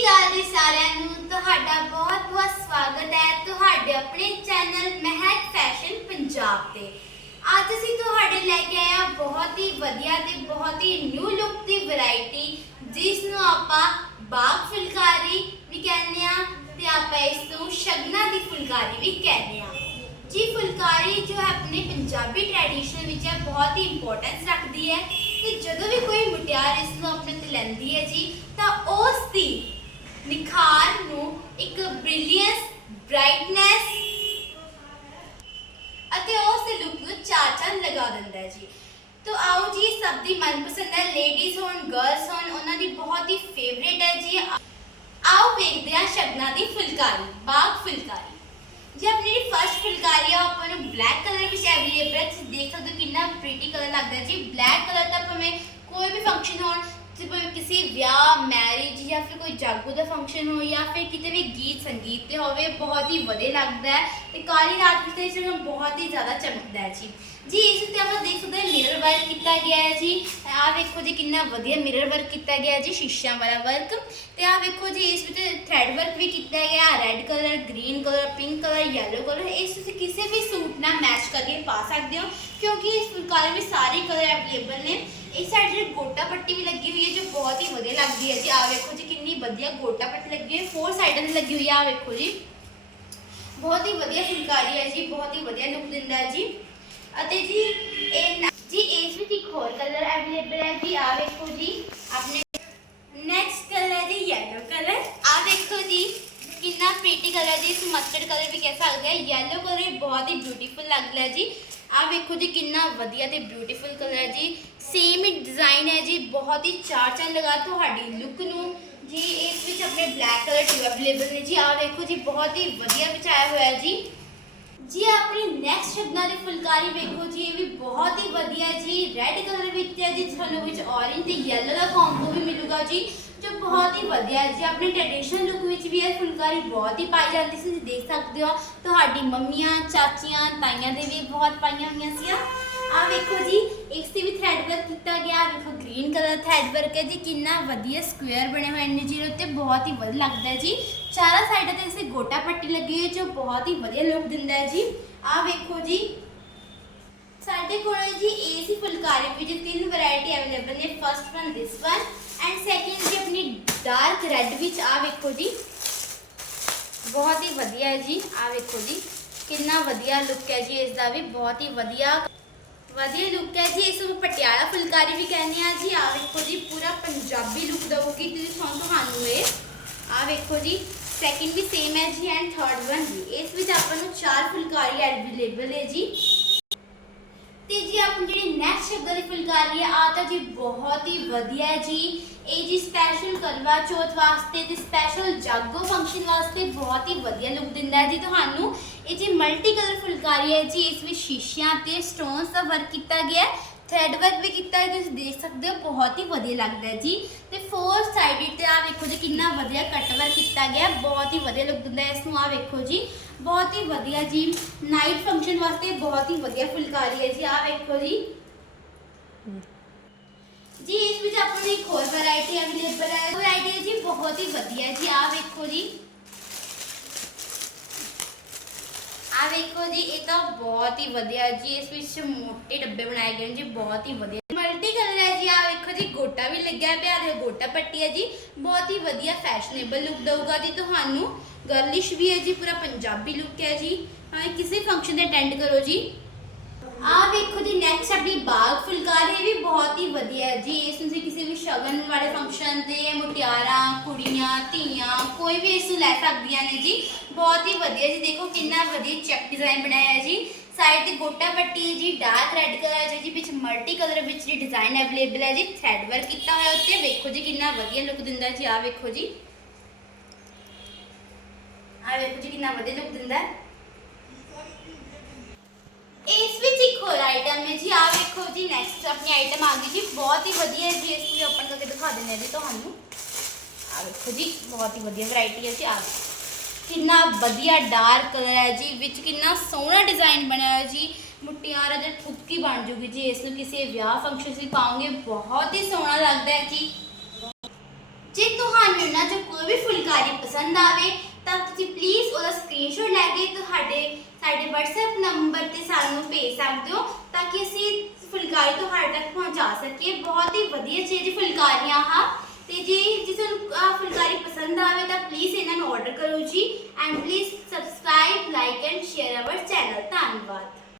ਸ਼੍ਰੀ ਅਕਾਲ ਜੀ ਸਾਰਿਆਂ ਨੂੰ, ਤੁਹਾਡਾ ਬਹੁਤ-ਬਹੁਤ ਸਵਾਗਤ ਹੈ ਤੁਹਾਡੇ ਆਪਣੇ ਚੈਨਲ ਮਹਿਕ ਫੈਸ਼ਨ ਪੰਜਾਬ ਤੇ। ਅੱਜ ਅਸੀਂ ਤੁਹਾਡੇ ਲੈ ਕੇ ਆਏ ਹਾਂ ਬਹੁਤ ਹੀ ਵਧੀਆ ਤੇ ਬਹੁਤ ਹੀ ਨਿਊ ਲੁੱਕ ਦੀ ਵੈਰਾਈਟੀ ਜਿਸ ਨੂੰ ਆਪਾਂ ਬਾਗ ਫੁਲਕਾਰੀ ਵੀ ਕਹਿੰਦੇ ਆ ਤੇ ਆਪਾਂ ਇਸ ਨੂੰ ਸ਼ਗਨਾ ਦੀ ਫੁਲਕਾਰੀ ਵੀ ਕਹਿੰਦੇ ਆ ਜੀ, ਫੁਲਕਾਰੀ ਜੋ ਹੈ ਆਪਣੇ ਪੰਜਾਬੀ ਟ੍ਰੈਡੀਸ਼ਨ ਵਿੱਚ ਹੈ, ਬਹੁਤ ਹੀ ਇੰਪੋਰਟੈਂਸ ਰੱਖਦੀ ਹੈ ਤੇ ਜਦੋਂ ਵੀ ਕੋਈ ਮੁਟਿਆਰ ਇਸ ਨੂੰ ਆਪਣੇ ਤੇ ਲੈਂਦੀ ਹੈ ਜੀ, ਤਾਂ ਉਹ ਦੀ ਨਿਖਾਰ ਨੂੰ ਇੱਕ ਬ੍ਰਿਲੀਅੰਸ ਬ੍ਰਾਈਟਨੈਸ ਅਤੇ ਉਸ ਦੇ ਲੁੱਕ ਨੂੰ ਚਾਰ ਚੰਨ ਲਗਾ ਦਿੰਦਾ ਹੈ ਜੀ ਤੋ ਆਓ ਜੀ, ਸਭ ਦੀ ਮਨਪਸੰਦ ਹੈ ਲੇਡੀਜ਼ ਹੋਣ ਗਰਲਸ ਹੋਣ, ਉਹਨਾਂ ਦੀ ਬਹੁਤ ਹੀ ਫੇਵਰੇਟ ਹੈ ਜੀ। ਆਓ ਵੇਖਦੇ ਹਾਂ ਸ਼ਗਨਾ ਦੀ ਫੁਲਕਾਰੀ, ਬਾਗ ਫੁਲਕਾਰੀ। ਜੀ ਆਪਣੀ ਜਿਹੜੀ ਫਰਸਟ ਫੁਲਕਾਰੀ ਆ, ਉਹ ਆਪਾਂ ਨੂੰ ਬਲੈਕ ਕਲਰ ਵਿੱਚ ਅਵੇਲੇਬਲ ਹੈ। ਤੁਸੀਂ ਦੇਖ ਸਕਦੇ ਹੋ ਕਿੰਨਾ ਪ੍ਰੀਟੀ ਕਲਰ ਲੱਗਦਾ ਹੈ ਜੀ। ਬਲੈਕ ਕਲਰ ਤਾਂ ਭਾਵੇਂ ਕੋਈ ਵੀ ਫੰਕਸ਼ਨ ਹੋਣ ਤੇ ਕੋਈ ਕਿਸੇ ਵਿਆਹ ਮੈਰਿਜ ਜਾਂ ਫਿਰ ਕੋਈ ਜਾਗੋ ਦਾ ਫੰਕਸ਼ਨ ਹੋ ਜਾਂ ਫਿਰ ਕਿਤੇ ਵੀ ਗੀਤ ਸੰਗੀਤ ਤੇ ਹੋਵੇ, ਬਹੁਤ ਹੀ ਵਧੀਆ ਲੱਗਦਾ ਹੈ ਤੇ ਕਾਲੀ ਰਾਤ ਵਿੱਚ ਇਸ ਨੂੰ ਬਹੁਤ ਹੀ ਜ਼ਿਆਦਾ ਚਮਕਦਾ ਹੈ ਜੀ। ਜੀ, ਇਸ ਉੱਤੇ ਆਪਾਂ ਦੇਖ ਸਕਦੇ ਹਾਂ ਮਿਰਰ ਵਰਕ ਕੀਤਾ ਗਿਆ ਹੈ ਜੀ। ਆਹ ਵੇਖੋ ਜੀ ਕਿੰਨਾ ਵਧੀਆ ਮਿਰਰ ਵਰਕ ਕੀਤਾ ਗਿਆ ਹੈ ਜੀ, ਸ਼ੀਸ਼ਿਆਂ ਵਾਲਾ ਵਰਕ ਤੇ ਆਹ ਵੇਖੋ ਜੀ, ਇਸ ਵਿੱਚ ਥ੍ਰੈਡ ਵਰਕ ਵੀ ਕੀਤਾ ਗਿਆ red colour green colour pink colour yellow colour ਇਸ ਤੁਸੀਂ ਕਿਸੇ ਵੀ ਸੂਟ ਨਾਲ ਮੈਚ ਕਰਕੇ ਪਾ ਸਕਦੇ ਹੋ, ਕਿਉਂਕਿ ਇਸ ਫੁਲਕਾਰੀ ਵਿੱਚ ਸਾਰੇ ਕਲਰ ਅਵੇਲੇਬਲ ਨੇ। ਇਸ ਸਾਈਡ ਜਿਹੜੀ ਗੋਟਾ ਪੱਟੀ ਵੀ ਲੱਗੀ ਹੋਈ ਹੈ ਜੋ ਬਹੁਤ ਹੀ ਵਧੀਆ ਲੱਗਦੀ ਹੈ ਜੀ। ਆਹ ਵੇਖੋ ਜੀ, ਕਿੰਨੀ ਵਧੀਆ ਗੋਟਾ ਪੱਟੀ ਲੱਗੀ ਹੋਈ ਫੋਰ ਸਾਈਡਾਂ ਤੇ ਲੱਗੀ ਹੋਈ ਹੈ ਵੇਖੋ ਜੀ। ਬਹੁਤ ਹੀ ਵਧੀਆ ਫੁਲਕਾਰੀ ਹੈ ਜੀ, ਬਹੁਤ ਹੀ ਵਧੀਆ ਲੁੱਕ ਦਿੰਦਾ ਹੈ ਜੀ। ਅਤੇ ਜੀ, ਇਹ ਜੀ ਇਸ ਵਿੱਚ ਇੱਕ ਹੋਰ ਕਲਰ ਅਵੇਲੇਬਲ ਹੈ ਜੀ, ਆਹ ਵੇਖੋ ਜੀ। ਆਪਣੇ ਨੈਕਸਟ ਕਲਰ ਹੈ ਜੀ ਯੈਲੋ ਕਲਰ ਆਹ ਦੇਖੋ ਜੀ, ਕਿੰਨਾ ਪ੍ਰੀਟੀ ਕਲਰ ਜੀ। ਇਸ ਮਸਟਰਡ ਕਲਰ ਵੀ ਕਹਿ ਸਕਦੇ ਆ ਯੈਲੋ ਕਲਰ ਬਹੁਤ ਹੀ ਬਿਊਟੀਫੁਲ ਲੱਗਦਾ ਹੈ ਜੀ। ਆਹ ਵੇਖੋ ਜੀ ਕਿੰਨਾ ਵਧੀਆ ਤੇ ਬਿਊਟੀਫੁਲ ਕਲਰ ਹੈ ਜੀ। ਸੇਮ ਹੀ ਡਿਜ਼ਾਈਨ ਹੈ ਜੀ, ਬਹੁਤ ਹੀ ਚਾਰ ਚੰਨ ਲਗਾ ਤੁਹਾਡੀ ਲੁੱਕ ਨੂੰ। ਜੀ, ਇਸ ਵਿੱਚ ਆਪਣੇ ਬਲੈਕ ਕਲਰ ਟੂ ਅਵੇਲੇਬਲ ਨੇ ਜੀ। ਆਹ ਵੇਖੋ ਜੀ, ਬਹੁਤ ਹੀ ਵਧੀਆ ਵਿਚਾਇਆ ਹੋਇਆ ਹੈ ਜੀ। ਜੀ ਆਪਣੀ ਨੈਕਸਟ ਸ਼ਬਦਾਂ ਦੀ ਫੁਲਕਾਰੀ ਵੇਖੋ ਜੀ, ਇਹ ਵੀ ਬਹੁਤ ਹੀ ਵਧੀਆ ਜੀ। ਰੈੱਡ ਕਲਰ ਵਿੱਚ ਹੈ ਜੀ, ਤੁਹਾਨੂੰ ਵਿੱਚ ਔਰੇਂਜ ਤੇ ਯੈਲੋ ਦਾ ਕੰਬੋ ਵੀ ਮਿਲੂਗਾ ਜੀ। ਬਹੁਤ ਹੀ ਵਧੀਆ ਜੀ। ਆਪਣੇ ਟ੍ਰੈਡੀਸ਼ਨਲ ਲੁੱਕ ਵਿੱਚ ਵੀ ਇਹ ਫੁਲਕਾਰੀ ਬਹੁਤ ਹੀ ਪਾਈ ਜਾਂਦੀ ਸੀ, ਤੁਸੀਂ ਦੇਖ ਸਕਦੇ ਹੋ। ਤੁਹਾਡੀ ਮੰਮੀਆਂ, ਚਾਚੀਆਂ, ਤਾਈਆਂ ਦੇ ਵੀ ਬਹੁਤ ਪਾਈਆਂ ਹੋਈਆਂ ਸੀ ਆ ਵੇਖੋ ਜੀ, ਇਸ ਤੇ ਵੀ ਥ੍ਰੈਡ ਵਰਕ ਕੀਤਾ ਗਿਆ। ਵੇਖੋ ਗ੍ਰੀਨ ਕਲਰ ਥ੍ਰੈਡ ਵਰਕ ਹੈ ਜੀ। ਕਿੰਨਾ ਵਧੀਆ ਸਕੁਅਰ ਬਣੇ ਹੋਏ ਨੇ ਜੀ। ਉੱਤੇ ਬਹੁਤ ਹੀ ਵਧੀਆ ਲੱਗਦਾ ਹੈ ਜੀ। ਚਾਰਾਂ ਸਾਈਡਾਂ ਤੇ ਇਸੇ ਗੋਟਾ ਪੱਟੀ ਲੱਗੀ ਹੋਈ ਹੈ, ਜੋ ਬਹੁਤ ਹੀ ਵਧੀਆ ਲੁੱਕ ਦਿੰਦਾ ਹੈ ਜੀ। ਆਹ ਵੇਖੋ ਜੀ। ਸਾਡੇ ਕੋਲ ਹੈ ਜੀ ਏਸੀ ਫੁਲਕਾਰੀ ਵਿੱਚ ਤਿੰਨ ਵੈਰਾਈਟੀ ਅਵੇਲੇਬਲ ਨੇ। First one this one and second ਜੀ ਆਪਣੀ ਡਾਰਕ ਵਿੱਚ ਆਹ ਵੇਖੋ ਜੀ। ਬਹੁਤ ਹੀ ਵਧੀਆ ਹੈ ਜੀ, ਆਹ ਵੇਖੋ ਜੀ। ਕਿੰਨਾ ਵਧੀਆ ਲੁੱਕ ਹੈ ਜੀ ਇਸ ਦਾ ਵੀ ਬਹੁਤ ਹੀ ਵਧੀਆ। ਵਧੀਆ ਲੁੱਕ ਹੈ ਜੀ, ਇਸ ਨੂੰ ਪਟਿਆਲਾ ਫੁਲਕਾਰੀ ਵੀ ਕਹਿੰਦੇ ਆ ਜੀ। ਆਹ ਵੇਖੋ ਜੀ, ਪੂਰਾ ਪੰਜਾਬੀ ਲੁੱਕ ਦਊਗੀ ਤੁਸੀਂ ਤੁਹਾਨੂੰ ਤੁਹਾਨੂੰ ਇਹ। ਆਹ ਵੇਖੋ ਜੀ ਸੈਕਿੰਡ ਵੀ ਸੇਮ ਹੈ ਜੀ ਐਂਡ ਥਰਡ ਵਨ ਵੀ। ਇਸ ਵਿੱਚ ਆਪਾਂ ਨੂੰ ਚਾਰ ਫੁਲਕਾਰੀ ਅਵੇਲੇਬਲ ਹੈ ਜੀ। ਤੇ ਜੀ ਆਪਣੀ ਜਿਹੜੀ ਨੈਕਸਟ ਸ਼ਬਦ ਦੀ ਫੁਲਕਾਰੀ ਹੈ ਆ ਤਾਂ ਜੀ ਬਹੁਤ ਹੀ ਵਧੀਆ ਹੈ ਜੀ। ਇਹ ਜੀ ਸਪੈਸ਼ਲ ਕਰਵਾ ਚੌਥ ਵਾਸਤੇ ਤੇ ਸਪੈਸ਼ਲ ਜਾਗੋ ਫੰਕਸ਼ਨ ਵਾਸਤੇ ਬਹੁਤ ਹੀ ਵਧੀਆ ਲੁੱਕ ਦਿੰਦਾ ਹੈ ਜੀ ਤੁਹਾਨੂੰ। ਇਹ ਜੀ ਮਲਟੀ ਕਲਰ ਫੁਲਕਾਰੀ ਹੈ ਜੀ, ਇਸ ਵਿੱਚ ਸ਼ੀਸ਼ਿਆਂ ਤੇ ਸਟੋਨਸ ਦਾ ਵਰਕ ਕੀਤਾ ਗਿਆ ਹੈ। ਥ੍ਰੈਡ ਵਰਕ ਵੀ ਕੀਤਾ ਹੈ, ਤੁਸੀਂ ਦੇਖ ਸਕਦੇ ਹੋ, ਬਹੁਤ ਹੀ ਵਧੀਆ ਲੱਗਦਾ ਹੈ ਜੀ। ਤੇ ਫੋਰ ਸਾਈਡਡ ਤੇ ਆ ਵੇਖੋ ਜੀ, ਕਿੰਨਾ ਵਧੀਆ ਕੱਟ ਵਰਕ ਕੀਤਾ ਗਿਆ ਬਹੁਤ ਹੀ ਵਧੀਆ ਲੁੱਕ ਦਿੰਦਾ ਹੈ ਇਸ ਨੂੰ ਆ ਵੇਖੋ ਜੀ। ਬਹੁਤ ਹੀ ਵਧੀਆ ਜੀ ਨਾਈਟ ਫੰਕਸ਼ਨ ਵਾਸਤੇ ਬਹੁਤ ਹੀ ਵਧੀਆ ਫੁਲਕਾਰੀ ਹੈ ਜੀ ਆ ਵੇਖੋ ਜੀ। ਜੀ, ਇਸ ਵਿੱਚ ਆਪਾਂ ਨੂੰ ਇੱਕ ਹੋਰ ਵੈਰਾਈਟੀ ਅਵੇਲੇਬਲ ਹੈ। ਵੈਰਾਈਟੀ ਜੀ, ਬਹੁਤ ਹੀ ਵਧੀਆ ਜੀ ਆ ਵੇਖੋ ਜੀ। ਆ ਵੇਖੋ ਜੀ, ਇਹ ਤਾਂ ਬਹੁਤ ਹੀ ਵਧੀਆ ਜੀ, ਇਸ ਵਿੱਚ ਮੋٹے ਡੱਬੇ ਬਣਾਏ ਗਏ ਨੇ ਜੀ, ਬਹੁਤ ਹੀ ਵਧੀਆ। ਮਲਟੀ ਕਲਰ ਹੈ ਜੀ ਆ ਵੇਖੋ ਜੀ, ਗੋਟਾ ਵੀ ਲੱਗਿਆ ਪਿਆ ਤੇ ਗੋਟਾ ਪੱਟੀ ਹੈ ਜੀ, ਬਹੁਤ ਹੀ ਵਧੀਆ ਫੈਸ਼ਨੇਬਲ ਲੁੱਕ ਦਊਗਾ ਜੀ ਤੁਹਾਨੂੰ। ਗਰਲਿਸ਼ ਵੀ ਹੈ ਜੀ, ਪੂਰਾ ਪੰਜਾਬੀ ਲੁੱਕ ਹੈ ਜੀ। ਭਾਵੇਂ ਕਿਸੇ ਫੰਕਸ਼ਨ ਤੇ ਅਟੈਂਡ ਕਰੋ ਜੀ। ਆ ਵੇਖੋ ਜੀ ਨੈਕਸਟ ਆਪਣੀ ਬਾਗ ਫੁਲਕਾਰੀ ਵੀ ਬਹੁਤ ਹੀ ਵਧੀਆ ਹੈ ਜੀ, ਇਸ ਨੂੰ ਸ਼ਗਨ ਵਾਲੇ ਫੰਕਸ਼ਨ ਤੇ ਮੁਟਿਆਰਾਂ, ਕੁੜੀਆਂ, ਧੀਆਂ, ਕੋਈ ਵੀ ਇਸ ਨੂੰ ਲੈ ਸਕਦੀਆਂ ਨੇ ਜੀ। ਬਹੁਤ ਹੀ ਵਧੀਆ ਜੀ, ਦੇਖੋ ਕਿੰਨਾ ਵਧੀਆ ਚੈੱਕ ਡਿਜ਼ਾਈਨ ਬਣਾਇਆ ਹੈ ਜੀ। ਸਾਈਡ ਤੇ ਗੋਟਾ ਪੱਟੀ ਹੈ ਜੀ ਡਾਰਕ ਰੈੱਡ ਕਲਰ ਹੈ ਜੀ, ਵਿੱਚ ਮਲਟੀ ਕਲਰ ਵਿੱਚ ਜੀ ਡਿਜ਼ਾਈਨ ਅਵੇਲੇਬਲ ਹੈ ਜੀ। ਥ੍ਰੈਡ ਵਰਕ ਕੀਤਾ ਹੋਇਆ ਉੱਤੇ, ਵੇਖੋ ਜੀ ਕਿੰਨਾ ਵਧੀਆ ਲੁੱਕ ਦਿੰਦਾ ਹੈ ਜੀ ਆ ਵੇਖੋ ਜੀ। ਆ ਵੇਖੋ ਜੀ ਕਿੰਨਾ ਵਧੀਆ ਲੁੱਕ ਦਿੰਦਾ ਹੈ ਇਸ ਵਿੱਚ ਇੱਕ ਹੋਰ ਹੈ ਜੀ। ਆ ਵੇਖੋ ਜੀ ਨੈਕਸਟ ਆਪਣੀ ਆਈਟਮ ਆ ਗਈ ਜੀ। ਬਹੁਤ ਹੀ ਵਧੀਆ ਜੀ, ਇਸ ਨੂੰ ਓਪਨ ਕਰਕੇ ਦਿਖਾ ਦਿੰਦੇ ਹਾਂ ਜੀ ਤੁਹਾਨੂੰ। ਆ ਵੇਖੋ ਜੀ, ਬਹੁਤ ਹੀ ਵਧੀਆ ਵੈਰਾਈਟੀ ਹੈ ਜੀ ਆ ਕਿੰਨਾ ਵਧੀਆ ਡਾਰਕ ਕਲਰ ਹੈ ਜੀ, ਵਿੱਚ ਕਿੰਨਾ ਸੋਹਣਾ ਡਿਜ਼ਾਈਨ ਬਣਿਆ ਹੈ ਜੀ। ਮੁਟਿਆਰਾ ਜੇ ਠੁੱਕੀ ਬਣ ਜੂਗੀ ਜੀ, ਇਸ ਨੂੰ ਕਿਸੇ ਵਿਆਹ ਫੰਕਸ਼ਨ 'ਚ ਪਾਉਂਗੇ ਬਹੁਤ ਹੀ ਸੋਹਣਾ ਲੱਗਦਾ ਹੈ ਜੀ। ਜੇ ਤੁਹਾਨੂੰ ਇਹਨਾਂ 'ਚ ਕੋਈ ਵੀ ਫੁਲਕਾਰੀ ਪਸੰਦ ਆਵੇ ਤਾਂ ਤੁਸੀਂ ਪਲੀਜ਼ ਉਹਦਾ ਸਕਰੀਨਸ਼ਾਟ ਲੈ ਕੇ ਤੁਹਾਡੇ, ਸਾਡੇ WhatsApp ਨੰਬਰ ਤੇ ਸਾਨੂੰ ਭੇਜ ਸਕਦੇ ਹੋ ਤਾਂ ਕਿ ਅਸੀਂ ਫੁਲਕਾਰੀ ਤੁਹਾਡੇ ਤੱਕ ਪਹੁੰਚਾ ਸਕੀਏ। ਬਹੁਤ ਹੀ ਵਧੀਆ ਚੀਜ਼ ਫੁਲਕਾਰੀਆਂ, ਹਾਂ। ਤੇ ਜੇ ਜੇ ਤੁਹਾਨੂੰ ਆਹ ਫੁਲਕਾਰੀ ਪਸੰਦ ਆਵੇ ਤਾਂ ਪਲੀਜ਼ ਇਹਨਾਂ ਨੂੰ ਆਰਡਰ ਕਰੋ ਜੀ। And please subscribe like and share our channel ਧੰਨਵਾਦ।